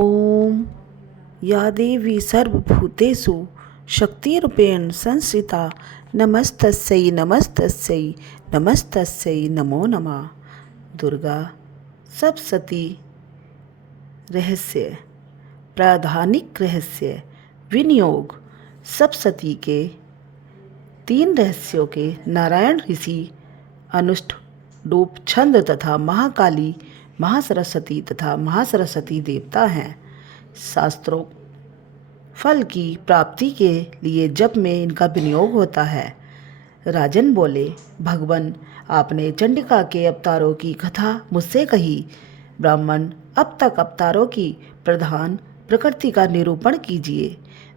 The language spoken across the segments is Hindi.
ओम या देवी सर्वभूतेषु शक्तिरूपेण संस्थिता नमस्तस्यै नमस्तस्यै नमस्तस्यै नमो नमः। दुर्गा सप्तशती रहस्य प्राधानिक रहस्य विनियोग सप्तशती के 3 रहस्यों के नारायण ऋषि अनुष्टुप छंद तथा महाकाली महासरस्वती तथा महासरस्वती देवता हैं। शास्त्रों फल की प्राप्ति के लिए जप में इनका विनियोग होता है। राजन बोले, भगवान आपने चंडिका के अवतारों की कथा मुझसे कही। ब्राह्मण अब तक अवतारों की प्रधान प्रकृति का निरूपण कीजिए।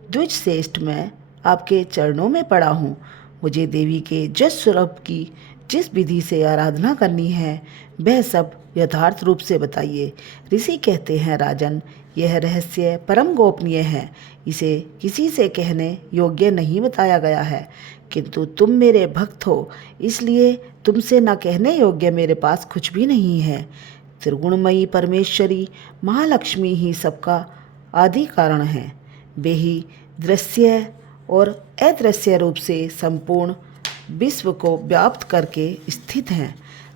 द्विज श्रेष्ठ, मैं आपके चरणों में पड़ा हूँ। मुझे देवी के जस स्वरूप की जिस विधि से आराधना करनी है वह सब यथार्थ रूप से बताइए। ऋषि कहते हैं, राजन, यह रहस्य परम गोपनीय है। इसे किसी से कहने योग्य नहीं बताया गया है, किंतु तुम मेरे भक्त हो, इसलिए तुमसे न कहने योग्य मेरे पास कुछ भी नहीं है। त्रिगुणमयी परमेश्वरी महालक्ष्मी ही सबका आदि कारण है। वे ही दृश्य और अदृश्य रूप से संपूर्ण विश्व को व्याप्त करके स्थित हैं।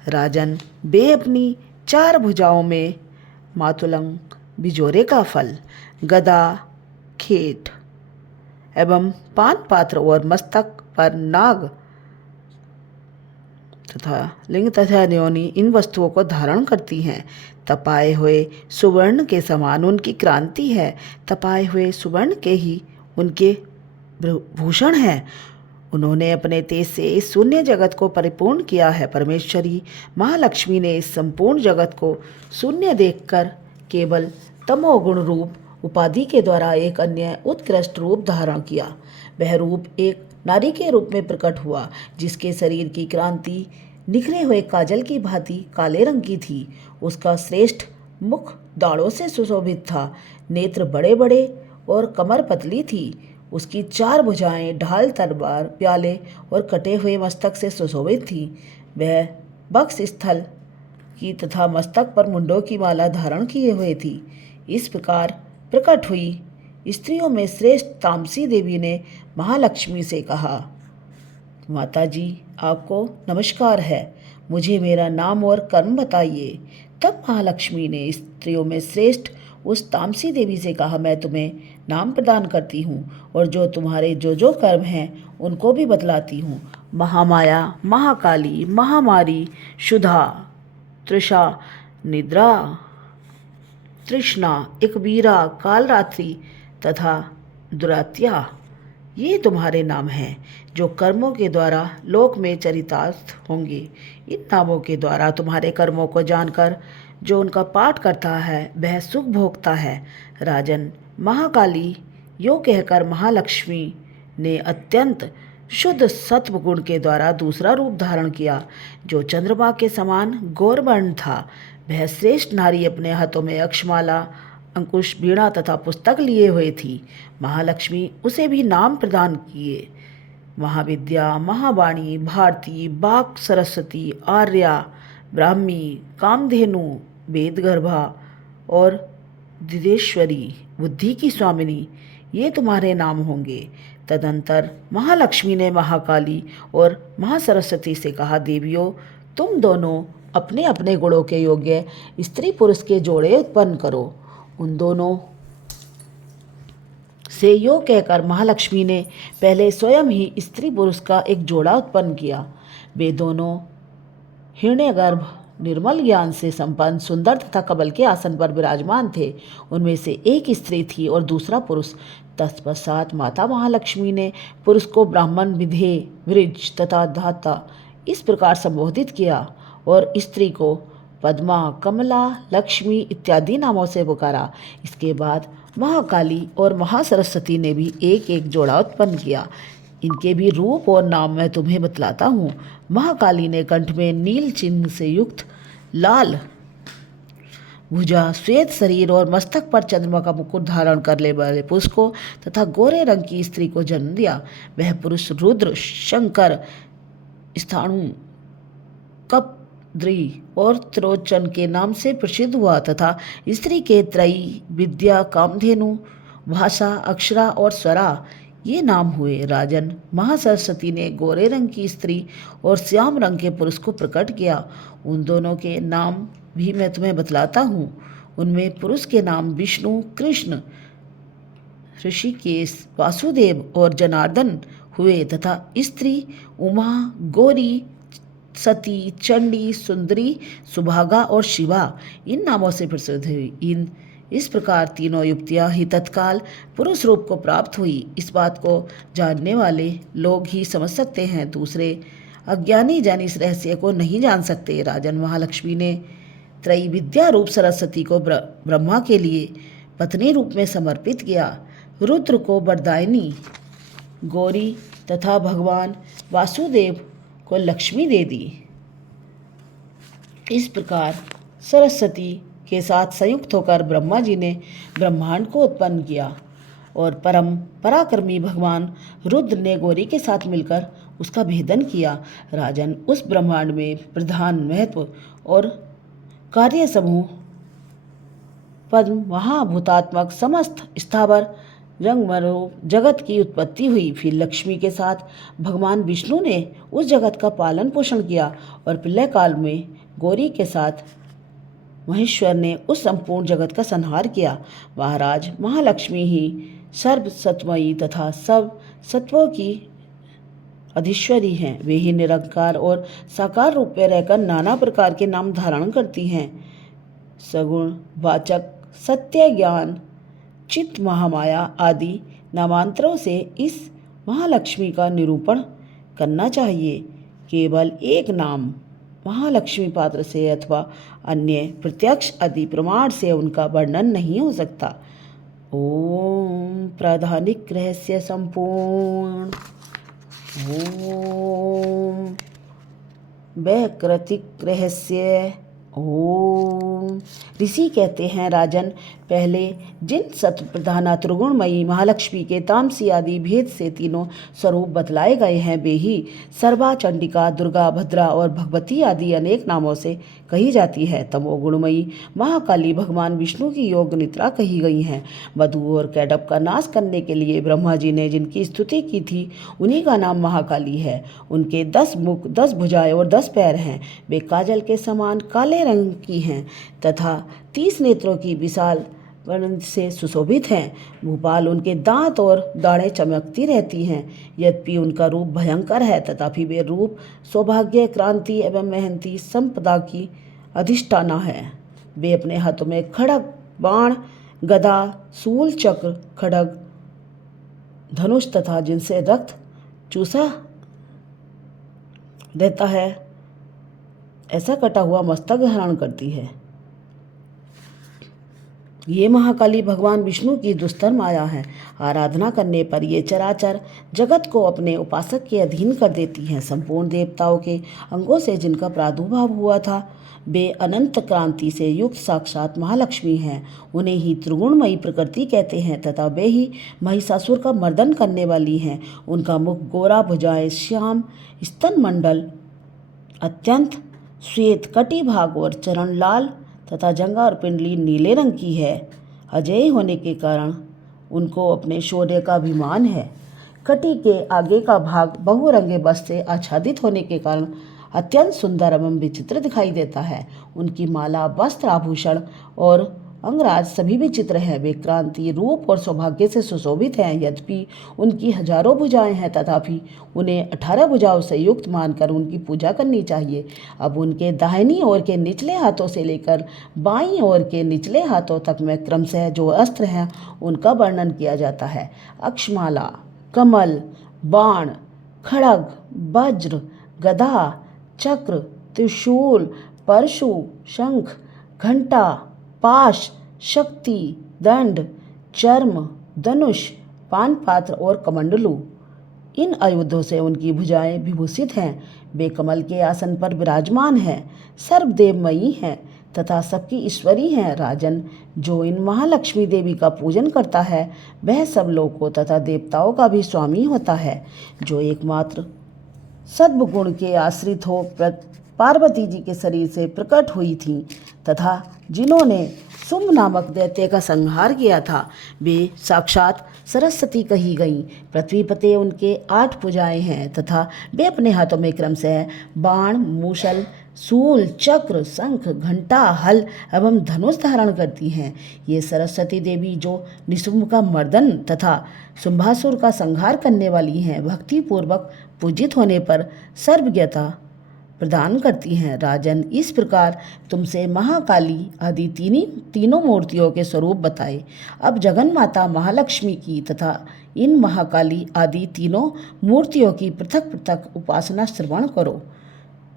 राजन, वे अपनी 4 भुजाओं में मातुलंग बिजोरे का फल, गदा, खेट एवं पान पात्र और मस्तक पर नाग तथा लिंग तथा योनि इन वस्तुओं को धारण करती हैं। तपाए हुए सुवर्ण के समान उनकी क्रांति है। तपाए हुए सुवर्ण के ही उनके भूषण हैं। उन्होंने अपने तेज से इस शून्य जगत को परिपूर्ण किया है। परमेश्वरी महालक्ष्मी ने इस संपूर्ण जगत को शून्य देखकर केवल तमोगुण रूप उपाधि के द्वारा एक अन्य उत्कृष्ट रूप धारण किया। वह रूप एक नारी के रूप में प्रकट हुआ, जिसके शरीर की क्रांति निखरे हुए काजल की भांति काले रंग की थी। उसका श्रेष्ठ मुख दाढ़ों से सुशोभित था, नेत्र बड़े बड़े और कमर पतली थी। उसकी 4 भुजाएं ढाल, तलवार, प्याले और कटे हुए मस्तक से सुशोभित थी। वह बक्ष स्थल की तथा मस्तक पर मुंडों की माला धारण किए हुए थी। इस प्रकार प्रकट हुई स्त्रियों में श्रेष्ठ तामसी देवी ने महालक्ष्मी से कहा, माता जी, आपको नमस्कार है। मुझे मेरा नाम और कर्म बताइए। तब महालक्ष्मी ने स्त्रियों में श्रेष्ठ उस तामसी देवी से कहा, मैं तुम्हें नाम प्रदान करती हूँ और जो तुम्हारे जो कर्म हैं उनको भी बतलाती हूँ। महामाया, महाकाली, महामारी, शुद्धा, तृषा, निद्रा, तृष्णा, एकवीरा, कालरात्रि तथा दुरात्या, ये तुम्हारे नाम हैं जो कर्मों के द्वारा लोक में चरितार्थ होंगे। इन नामों के द्वारा तुम्हारे कर्मों को जानकर जो उनका पाठ करता है वह सुख भोगता है। राजन, महाकाली यो कहकर महालक्ष्मी ने अत्यंत शुद्ध सत्व गुण के द्वारा दूसरा रूप धारण किया, जो चंद्रमा के समान गौरवर्ण था। वह श्रेष्ठ नारी अपने हाथों में अक्षमाला, अंकुश, वीणा तथा पुस्तक लिए हुए थी। महालक्ष्मी उसे भी नाम प्रदान किए। महाविद्या, महावाणी, भारती, वाक् सरस्वती, आर्या, ब्राह्मी, कामधेनु, वेदगर्भा और दिदेश्वरी, बुद्धि की स्वामिनी, ये तुम्हारे नाम होंगे। तदंतर महालक्ष्मी ने महाकाली और महासरस्वती से कहा, देवियों, तुम दोनों अपने अपने गुणों के योग्य स्त्री पुरुष के जोड़े उत्पन्न करो। उन दोनों से यो कहकर महालक्ष्मी ने पहले स्वयं ही स्त्री पुरुष का एक जोड़ा उत्पन्न किया। वे दोनों हिरण्यगर्भ, निर्मल ज्ञान से संपन्न, सुंदर तथा कमल के आसन पर विराजमान थे। उनमें से एक स्त्री थी और दूसरा पुरुष। तत्पश्चात माता महालक्ष्मी ने पुरुष को ब्राह्मण, विधेय, वृज तथा धाता इस प्रकार संबोधित किया और स्त्री को पद्मा, कमला, लक्ष्मी इत्यादि नामों से पुकारा। इसके बाद महाकाली और महासरस्वती ने भी एक एक जोड़ा उत्पन्न किया। इनके भी रूप और नाम मैं तुम्हें बतलाता हूँ। महाकाली ने कंठ में नील चिन्ह से युक्त लाल भुजा, श्वेत शरीर और मस्तक पर चंद्रमा का मुकुट धारण कर ले वाले पुरुष को तथा गोरे रंग की स्त्री को जन्म दिया। वह पुरुष रुद्र, शंकर, स्थाणु, कप द्रि और त्रोचन के नाम से प्रसिद्ध हुआ तथा स्त्री के त्रयी, विद्या, कामधेनु, भाषा, अक्षरा और स्वरा ये नाम हुए। राजन, महासरस्वती ने गोरे रंग की स्त्री और श्याम रंग के पुरुष को प्रकट किया। उन दोनों के नाम भी मैं तुम्हें बतलाता हूँ। उनमें पुरुष के नाम विष्णु, कृष्ण, ऋषिकेश, वासुदेव और जनार्दन हुए तथा स्त्री उमा, गौरी, सती, चंडी, सुंदरी, सुभागा और शिवा इन नामों से प्रसिद्ध हुई। इस प्रकार तीनों युवतियां ही तत्काल पुरुष रूप को प्राप्त हुई। इस बात को जानने वाले लोग ही समझ सकते हैं, दूसरे अज्ञानी जन इस रहस्य को नहीं जान सकते। राजन, महालक्ष्मी ने त्रयी विद्या रूप सरस्वती को ब्रह्मा के लिए पत्नी रूप में समर्पित किया, रुद्र को वरदायिनी गौरी तथा भगवान वासुदेव को लक्ष्मी दे दी। इस प्रकार सरस्वती के साथ संयुक्त होकर ब्रह्मा जी ने ब्रह्मांड को उत्पन्न किया और परम पराक्रमी भगवान रुद्र ने गौरी के साथ मिलकर उसका भेदन किया। राजन, उस ब्रह्मांड में प्रधान महत्व और कार्य समूह पद्म महाभूतात्मक समस्त स्थावर रंगमरो जगत की उत्पत्ति हुई। फिर लक्ष्मी के साथ भगवान विष्णु ने उस जगत का पालन पोषण किया और प्रलय काल में गौरी के साथ महेश्वर ने उस संपूर्ण जगत का संहार किया। महाराज, महालक्ष्मी ही सर्व सत्वमयी तथा सब सत्वों की अधीश्वरी हैं। वे ही निरंकार और साकार रूप में रहकर नाना प्रकार के नाम धारण करती हैं। सगुण वाचक, सत्य, ज्ञान, चित्त, महामाया आदि नामांतरों से इस महालक्ष्मी का निरूपण करना चाहिए। केवल एक नाम महालक्ष्मी पात्र से अथवा अन्य प्रत्यक्ष आदि प्रमाण से उनका वर्णन नहीं हो सकता। ओम प्राधानिक रहस्य संपूर्ण। ओम वैकृतिक रहस्य। ओम। ऋषि कहते हैं, राजन, पहले जिन सत्व प्रधाना त्रिगुणमयी महालक्ष्मी के तामसी आदि भेद से तीनों स्वरूप बतलाए गए हैं, वे ही सर्वा, चंडिका, दुर्गा, भद्रा और भगवती आदि अनेक नामों से कही जाती है। तमोगुणमयी महाकाली भगवान विष्णु की योग निद्रा कही गई हैं। मधु और कैडप का नाश करने के लिए ब्रह्मा जी ने जिनकी स्तुति की थी, उन्हीं का नाम महाकाली है। उनके 10 मुख, 10 भुजाएं और 10 पैर हैं। वे काजल के समान काले रंग की हैं तथा 30 नेत्रों की विशाल वर्ण से सुशोभित हैं। भूपाल उनके दांत और दाढ़ें चमकती रहती हैं। यद्यपि उनका रूप भयंकर है, तथापि वे रूप सौभाग्य, क्रांति एवं मेहनती संपदा की अधिष्ठाना है। वे अपने हाथों में खड्ग, बाण, गदा, शूल, चक्र, खड्ग, धनुष तथा जिनसे रक्त चूसा रहता है ऐसा कटा हुआ मस्तक धारण करती है। ये महाकाली भगवान विष्णु की दुस्तर माया है। आराधना करने पर ये चराचर जगत को अपने उपासक के अधीन कर देती हैं। संपूर्ण देवताओं के अंगों से जिनका प्रादुर्भाव हुआ था, वे अनंत क्रांति से युक्त साक्षात महालक्ष्मी हैं। उन्हें ही त्रिगुणमयी प्रकृति कहते हैं तथा वे ही महिषासुर का मर्दन करने वाली हैं। उनका मुख गोरा, भुजाएं श्याम, स्तन मंडल अत्यंत श्वेत, कटी भाग और चरण लाल तथा जंघा और पिंडली नीले रंग की है। अजेय होने के कारण उनको अपने शौर्य का अभिमान है। कटी के आगे का भाग बहुरंगे वस्त्र से आच्छादित होने के कारण अत्यंत सुंदर एवं विचित्र दिखाई देता है। उनकी माला, वस्त्र, आभूषण और अंगराज सभी विचित्र हैं। वे क्रांति, रूप और सौभाग्य से सुशोभित हैं। यद्यपि उनकी हजारों भुजाएं हैं, तथापि उन्हें 18 भुजाओं से युक्त मानकर उनकी पूजा करनी चाहिए। अब उनके दाहिनी ओर के निचले हाथों से लेकर बाईं ओर के निचले हाथों तक में क्रमशः जो अस्त्र हैं उनका वर्णन किया जाता है। अक्षमाला, कमल, बाण, खड्ग, वज्र, गदा, चक्र, त्रिशूल, परशु, शंख, घंटा, पाश, शक्ति, दंड, चर्म, धनुष, पानपात्र और कमंडलू, इन आयुधों से उनकी भुजाएं विभूषित हैं। वे कमल के आसन पर विराजमान हैं, सर्वदेवमयी हैं तथा सबकी ईश्वरी हैं। राजन, जो इन महालक्ष्मी देवी का पूजन करता है वह सब लोगों तथा देवताओं का भी स्वामी होता है। जो एकमात्र सद्गुण के आश्रित हो पार्वती जी के शरीर से प्रकट हुई थीं तथा जिन्होंने शुंभ नामक दैत्य का संहार किया था, वे साक्षात सरस्वती कही गईं। पृथ्वी पते उनके 8 भुजाएं हैं तथा वे अपने हाथों में क्रमशः बाण, मूसल, शूल, चक्र, शंख, घंटा, हल एवं धनुष धारण करती हैं। ये सरस्वती देवी जो निशुंभ का मर्दन तथा शुंभासुर का संहार करने वाली हैं, भक्ति पूर्वक पूजित होने पर सर्वज्ञता प्रदान करती हैं। राजन, इस प्रकार तुमसे महाकाली आदि तीनों मूर्तियों के स्वरूप बताए। अब जगन माता महालक्ष्मी की तथा इन महाकाली आदि तीनों मूर्तियों की पृथक पृथक उपासना श्रवण करो।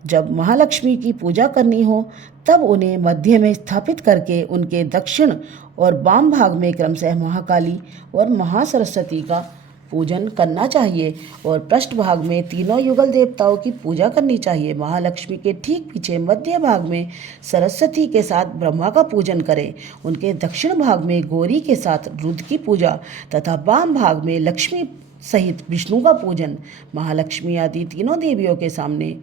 जब महालक्ष्मी की पूजा करनी हो तब उन्हें मध्य में स्थापित करके उनके दक्षिण और वाम भाग में क्रमशः महाकाली और महासरस्वती का पूजन करना चाहिए और पृष्ठ भाग में तीनों युगल देवताओं की पूजा करनी चाहिए। महालक्ष्मी के ठीक पीछे मध्य भाग में सरस्वती के साथ ब्रह्मा का पूजन करें। उनके दक्षिण भाग में गौरी के साथ रुद्र की पूजा तथा वाम भाग में लक्ष्मी सहित विष्णु का पूजन। महालक्ष्मी आदि तीनों देवियों के सामने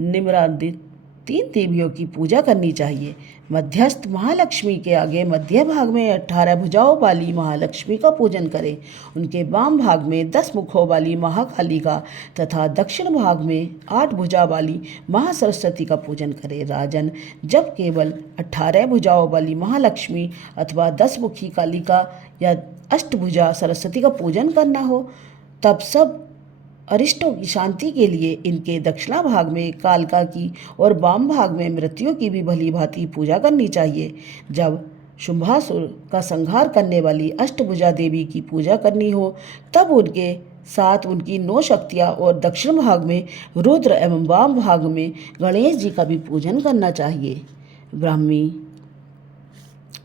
निम्रादित 3 देवियों की पूजा करनी चाहिए। मध्यस्थ महालक्ष्मी के आगे मध्य भाग में 18 भुजाओं वाली महालक्ष्मी का पूजन करें। उनके वाम भाग में 10 मुखों वाली महाकाली का तथा दक्षिण भाग में 8 भुजा वाली महासरस्वती का पूजन करें। राजन, जब केवल 18 भुजाओं वाली महालक्ष्मी अथवा 10 मुखी कालिका या अष्टभुजा सरस्वती का पूजन करना हो तब सब अरिष्टों की शांति के लिए इनके दक्षिणा भाग में कालका की और वाम भाग में मृत्यु की भी भली भांति पूजा करनी चाहिए। जब शुंभासुर का संहार करने वाली अष्टभुजा देवी की पूजा करनी हो तब उनके साथ उनकी 9 शक्तियाँ और दक्षिण भाग में रुद्र एवं वाम भाग में गणेश जी का भी पूजन करना चाहिए। ब्राह्मी,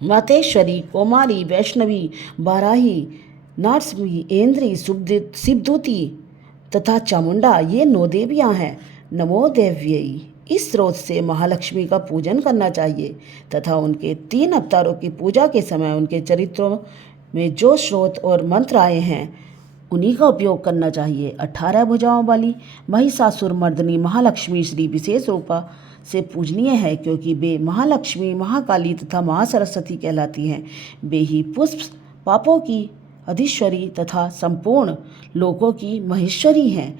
मातेश्वरी, कौमारी, वैष्णवी, बाराही, नारसिंही, ऐन्द्री, शिवदूती तथा चामुंडा, ये 9 देवियाँ हैं। नमो देव्यै, इस स्रोत से महालक्ष्मी का पूजन करना चाहिए तथा उनके 3 अवतारों की पूजा के समय उनके चरित्रों में जो स्रोत और मंत्र आए हैं उन्हीं का उपयोग करना चाहिए। 18 भुजाओं वाली महिषासुर मर्दिनी महालक्ष्मी श्री विशेष रूपा से पूजनीय है क्योंकि वे महालक्ष्मी, महाकाली तथा महासरस्वती कहलाती हैं। वे ही पुष्प पापों की अधीश्वरी तथा संपूर्ण लोकों की महेश्वरी हैं।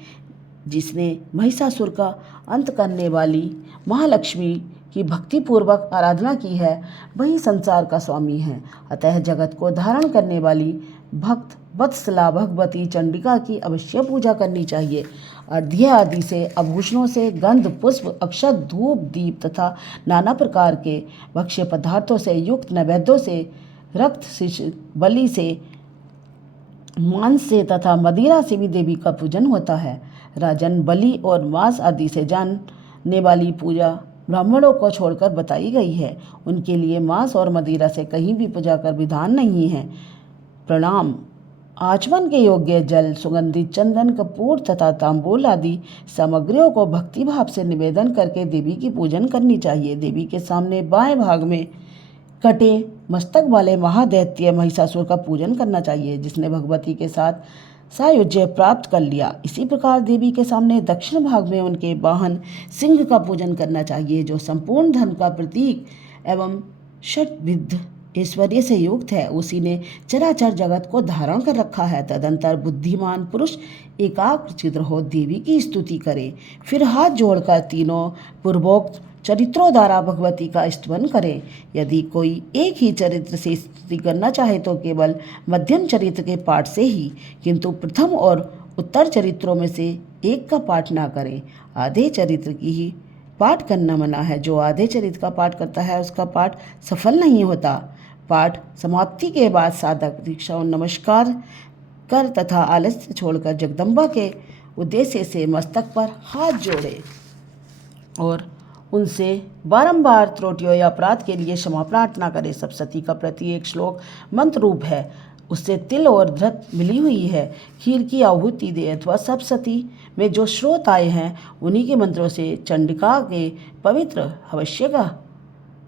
जिसने महिषासुर का अंत करने वाली महालक्ष्मी की भक्तिपूर्वक आराधना की है वही संसार का स्वामी है। अतः जगत को धारण करने वाली भक्त वत्सला भगवती चंडिका की अवश्य पूजा करनी चाहिए। अर्घ्य आदि से, आभूषणों से, गंध, पुष्प, अक्षत, धूप, दीप तथा नाना प्रकार के भक्ष्य पदार्थों से युक्त नैवेद्यों से, रक्त, शिशु बलि से, मांस से तथा मदिरा से भी देवी का पूजन होता है। राजन, बलि और मांस आदि से जानने वाली पूजा ब्राह्मणों को छोड़कर बताई गई है। उनके लिए मांस और मदिरा से कहीं भी पूजा का विधान नहीं है। प्रणाम। आचमन के योग्य जल, सुगंधित चंदन, कपूर तथा तांबूल आदि सामग्रियों को भक्ति भाव से निवेदन करके देवी की पूजन करनी चाहिए। देवी के सामने बाएं भाग में कटे मस्तक वाले महादैत्य महिषासुर का पूजन करना चाहिए जिसने भगवती के साथ सायुज्य प्राप्त कर लिया। इसी प्रकार देवी के सामने दक्षिण भाग में उनके वाहन सिंह का पूजन करना चाहिए जो संपूर्ण धन का प्रतीक एवं षट्विध ऐश्वर्य से युक्त है। उसी ने चराचर जगत को धारण कर रखा है। तदंतर बुद्धिमान पुरुष एकाग्रचित्त हो देवी की स्तुति करे, फिर हाथ जोड़कर तीनों पूर्वोक्त चरित्रों द्वारा भगवती का स्तवन करें। यदि कोई एक ही चरित्र से स्तुति करना चाहे तो केवल मध्यम चरित्र के पाठ से ही, किंतु प्रथम और उत्तर चरित्रों में से एक का पाठ ना करें। आधे चरित्र की ही पाठ करना मना है। जो आधे चरित्र का पाठ करता है उसका पाठ सफल नहीं होता। पाठ समाप्ति के बाद साधक दीक्षा और नमस्कार कर तथा आलस्य छोड़कर जगदम्बा के उद्देश्य से मस्तक पर हाथ जोड़े और उनसे बारंबार त्रुटियों या अपराध के लिए क्षमा प्रार्थना करे। सप्तशती का प्रत्येक श्लोक मंत्र रूप है, उससे तिल और धृत मिली हुई है। खीर की आहुति दे अथवा सप्तशती में जो स्रोत आए हैं उन्हीं के मंत्रों से चंडिका के पवित्र हवस्य का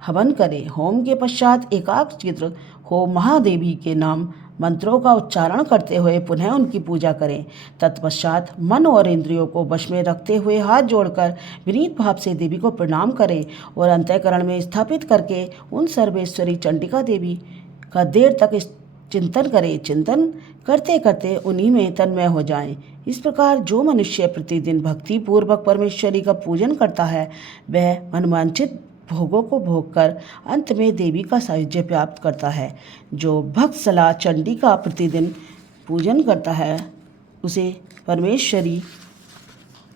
हवन करे। होम के पश्चात एकाग्रचित्त हो महादेवी के नाम मंत्रों का उच्चारण करते हुए पुनः उनकी पूजा करें। तत्पश्चात मन और इंद्रियों को वश में रखते हुए हाथ जोड़कर विनीत भाव से देवी को प्रणाम करें और अंतःकरण में स्थापित करके उन सर्वेश्वरी चंडिका देवी का देर तक चिंतन करें। चिंतन करते करते उन्हीं में तन्मय हो जाएं। इस प्रकार जो मनुष्य प्रतिदिन भक्ति पूर्वक परमेश्वरी का पूजन करता है वह मनवांछित भोगों को भोग कर अंत में देवी का सायुज्य प्राप्त करता है। जो भक्त सला चंडी का प्रतिदिन पूजन करता है उसे परमेश्वरी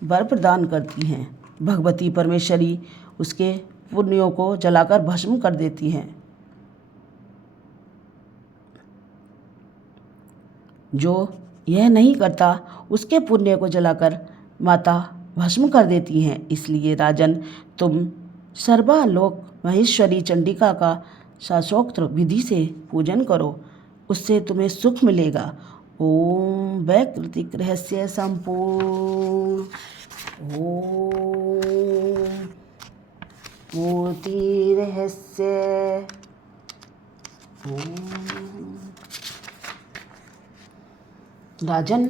वर प्रदान करती हैं। भगवती परमेश्वरी उसके पुण्यों को जलाकर भस्म कर देती हैं। जो यह नहीं करता उसके पुण्य को जलाकर माता भस्म कर देती हैं। इसलिए राजन, तुम सर्वालोक महेश्वरी चंडिका का शास्त्रोक्त विधि से पूजन करो, उससे तुम्हें सुख मिलेगा। ओम वैकृतिक रहस्य संपूर्ण। ओम मूर्ति रहस्य। राजन,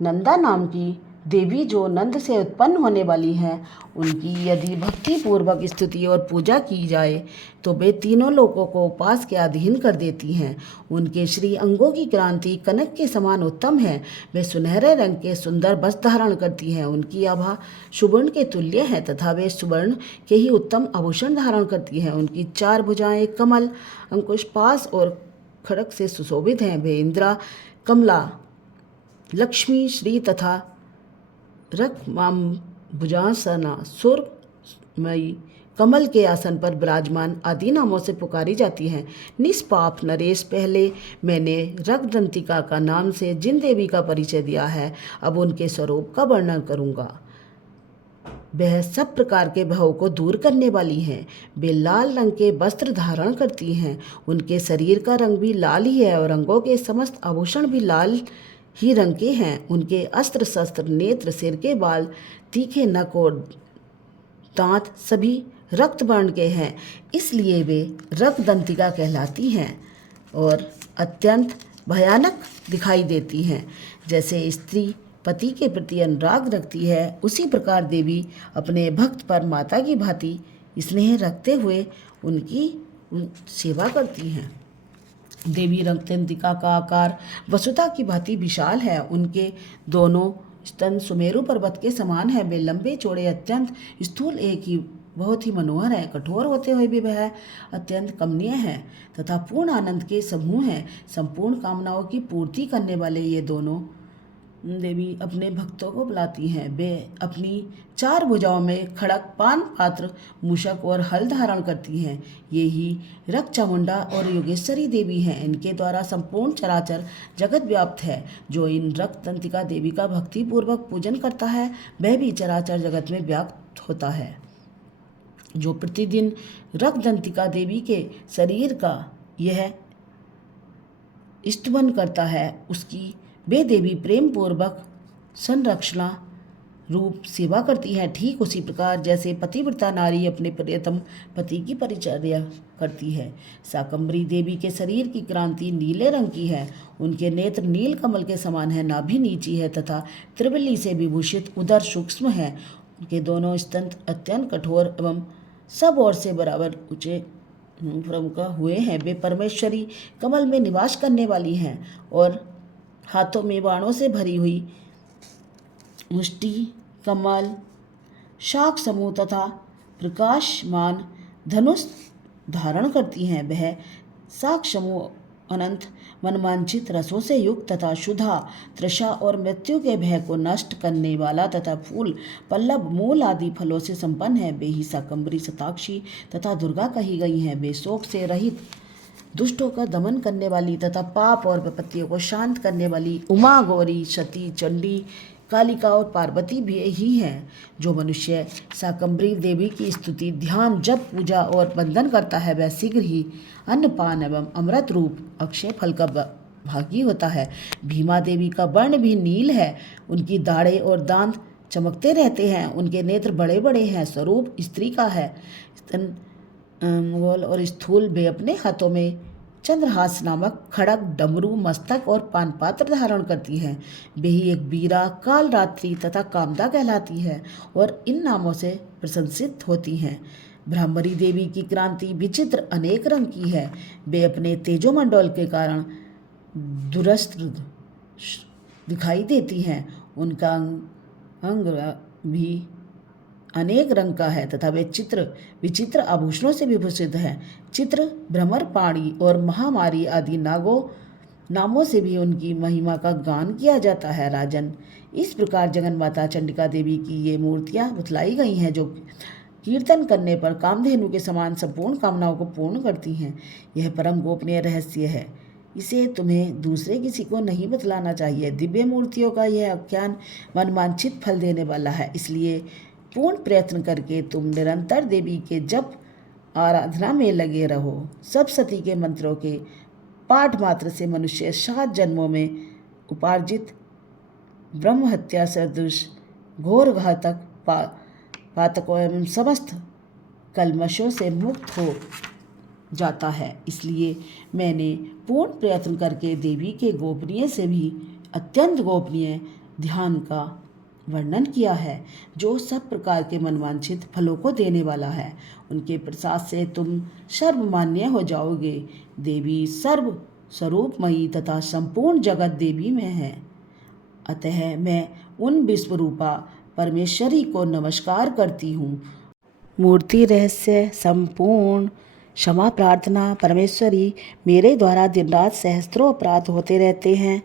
नंदा नाम की देवी जो नंद से उत्पन्न होने वाली हैं, उनकी यदि भक्ति पूर्वक स्तुति और पूजा की जाए तो वे तीनों लोकों को उपास के अधीन कर देती हैं। उनके श्री अंगों की क्रांति कनक के समान उत्तम है। वे सुनहरे रंग के सुंदर वस्त्र धारण करती हैं। उनकी आभा सुवर्ण के तुल्य है तथा वे सुवर्ण के ही उत्तम आभूषण धारण करती हैं। उनकी 4 भुजाएं कमल, अंकुश, पास और खड़ग से सुशोभित हैं। वे इंद्रा, कमला, लक्ष्मी, श्री तथा रकमाम भुजासना, सुरमयी, कमल के आसन पर विराजमान आदि नामों से पुकारी जाती हैं। निष्पाप नरेश, पहले मैंने रक्तदंतिका का नाम से जिन देवी का परिचय दिया है, अब उनके स्वरूप का वर्णन करूंगा। वह सब प्रकार के भव को दूर करने वाली हैं। वे लाल रंग के वस्त्र धारण करती हैं। उनके शरीर का रंग भी लाल ही है और अंगों के समस्त आभूषण भी लाल ही रंग के हैं। उनके अस्त्र शस्त्र, नेत्र, सिर के बाल, तीखे नख और दांत सभी रक्त वर्ण के हैं, इसलिए वे रक्तदंतिका कहलाती हैं और अत्यंत भयानक दिखाई देती हैं। जैसे स्त्री पति के प्रति अनुराग रखती है, उसी प्रकार देवी अपने भक्त पर माता की भांति स्नेह रखते हुए उनकी सेवा करती हैं। देवी रक्तदंतिका का आकार वसुधा की भांति विशाल है। उनके दोनों स्तन सुमेरु पर्वत के समान है। वे लंबे चौड़े अत्यंत स्थूल, एक ही बहुत ही मनोहर है। कठोर होते हुए भी वह अत्यंत कमनीय है तथा पूर्ण आनंद के समूह है। संपूर्ण कामनाओं की पूर्ति करने वाले ये दोनों देवी अपने भक्तों को बुलाती हैं। वे अपनी 4 भुजाओं में खड़ग, पान पात्र, मूषक और हल धारण करती हैं। ये ही रक्त चामुंडा और योगेश्वरी देवी हैं। इनके द्वारा संपूर्ण चराचर जगत व्याप्त है। जो इन रक्तदंतिका देवी का भक्ति पूर्वक पूजन करता है वह भी चराचर जगत में व्याप्त होता है। जो प्रतिदिन रक्तदंतिका देवी के शरीर का यह स्तुवन करता है उसकी वे देवी प्रेम पूर्वक संरक्षणा रूप सेवा करती हैं। ठीक उसी प्रकार जैसे पतिव्रता नारी अपने प्रियतम पति की परिचर्या करती है। शाकंभरी देवी के शरीर की क्रांति नीले रंग की है। उनके नेत्र नील कमल के समान है, नाभि नीची है तथा त्रिवली से विभूषित उदर सूक्ष्म है। उनके दोनों स्तन अत्यंत कठोर एवं सब ओर से बराबर ऊंचे प्रमुख हुए हैं। वे परमेश्वरी कमल में निवास करने वाली हैं और हाथों में बाणों से भरी हुई मुष्टि, कमल, शाक समूह तथा प्रकाशमान धनुष धारण करती हैं। वह शाक समूह अनंत मनवांछित रसों से युक्त तथा क्षुधा, तृषा और मृत्यु के भय को नष्ट करने वाला तथा फूल, पल्लव, मूल आदि फलों से संपन्न है। वे ही शाकंभरी, शताक्षी तथा दुर्गा कही गई हैं। वे शोक से रहित, दुष्टों का दमन करने वाली तथा पाप और विपत्तियों को शांत करने वाली उमा, गौरी, सती, चंडी, कालिका और पार्वती भी ही हैं। जो मनुष्य शाकंभरी देवी की स्तुति, ध्यान, जप, पूजा और वंदन करता है वह शीघ्र ही अन्नपान एवं अमृत रूप अक्षय फल का भागी होता है। भीमा देवी का वर्ण भी नील है। उनकी दाढ़ें और दांत चमकते रहते हैं। उनके नेत्र बड़े बड़े हैं। स्वरूप स्त्री का है। स्तन गोल और स्थूल। वे अपने हाथों में चंद्रहास नामक खड़ग, डमरू, मस्तक और पानपात्र धारण करती है। वे ही एक बीरा, कालरात्रि तथा कामदा कहलाती है और इन नामों से प्रशंसित होती हैं। ब्रह्मरी देवी की क्रांति विचित्र अनेक रंग की है। वे अपने तेजोमंडल के कारण दुरस्त्र दिखाई देती हैं। उनका अंग भी अनेक रंग का है तथा वे विचित्र आभूषणों से विभूषित है। चित्र, भ्रमरपाणी और महामारी आदि नामों से भी उनकी महिमा का गान किया जाता है। राजन, इस प्रकार जगन माता चंडिका देवी की ये मूर्तियाँ बतलाई गई हैं जो कीर्तन करने पर कामधेनु के समान संपूर्ण कामनाओं को पूर्ण करती हैं। यह परम गोपनीय रहस्य है, इसे तुम्हें दूसरे किसी को नहीं बतलाना चाहिए। दिव्य मूर्तियों का यह आख्यान मनवांछित फल देने वाला है, इसलिए पूर्ण प्रयत्न करके तुम निरंतर देवी के जप आराधना में लगे रहो। सप्तशती के मंत्रों के पाठ मात्र से मनुष्य 7 जन्मों में उपार्जित ब्रह्म हत्या सदृश घोर घातक पातकों एवं समस्त कल्मशों से मुक्त हो जाता है। इसलिए मैंने पूर्ण प्रयत्न करके देवी के गोपनीय से भी अत्यंत गोपनीय ध्यान का वर्णन किया है, जो सब प्रकार के मनवांछित फलों को देने वाला है। उनके प्रसाद से तुम सर्वमान्य हो जाओगे। देवी सर्व स्वरूपमयी तथा संपूर्ण जगत देवी में है। अतः मैं उन विश्वरूपा परमेश्वरी को नमस्कार करती हूँ। मूर्ति रहस्य संपूर्ण क्षमा प्रार्थना। परमेश्वरी, मेरे द्वारा दिन रात सहस्त्रों अपराध होते रहते हैं।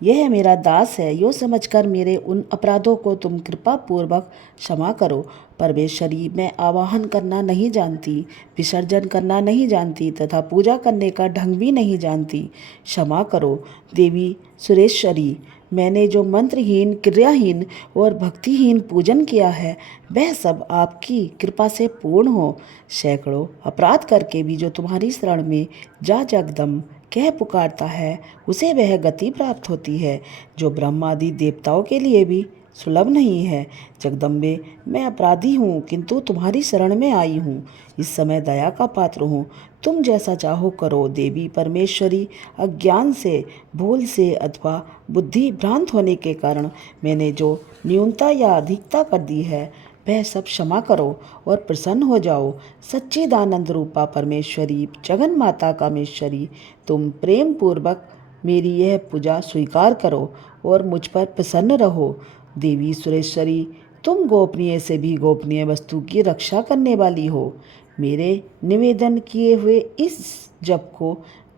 यह मेरा दास है, यो समझकर मेरे उन अपराधों को तुम कृपा पूर्वक क्षमा करो। परमेश्वरी, मैं आवाहन करना नहीं जानती, विसर्जन करना नहीं जानती तथा पूजा करने का ढंग भी नहीं जानती, क्षमा करो। देवी सुरेश्वरी, मैंने जो मंत्रहीन, क्रियाहीन और भक्तिहीन पूजन किया है वह सब आपकी कृपा से पूर्ण हो। सैकड़ों अपराध करके भी जो तुम्हारी शरण में जा जगदम कह पुकारता है उसे वह गति प्राप्त होती है जो ब्रह्मादि देवताओं के लिए भी सुलभ नहीं है। जगदम्बे, मैं अपराधी हूँ किंतु तुम्हारी शरण में आई हूँ। इस समय दया का पात्र हूँ, तुम जैसा चाहो करो। देवी परमेश्वरी, अज्ञान से, भूल से अथवा बुद्धि भ्रांत होने के कारण मैंने जो न्यूनता या अधिकता कर दी है वह सब क्षमा करो और प्रसन्न हो जाओ। सच्चिदानंद रूपा परमेश्वरी, जगन माता कामेश्वरी, तुम प्रेम पूर्वक मेरी यह पूजा स्वीकार करो और मुझ पर प्रसन्न रहो। देवी सुरेश्वरी, तुम गोपनीय से भी गोपनीय वस्तु की रक्षा करने वाली हो। मेरे निवेदन किए हुए इस जप को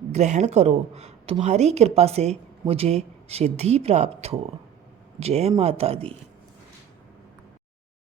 ग्रहण करो। तुम्हारी कृपा से मुझे सिद्धि प्राप्त हो। जय माता दी।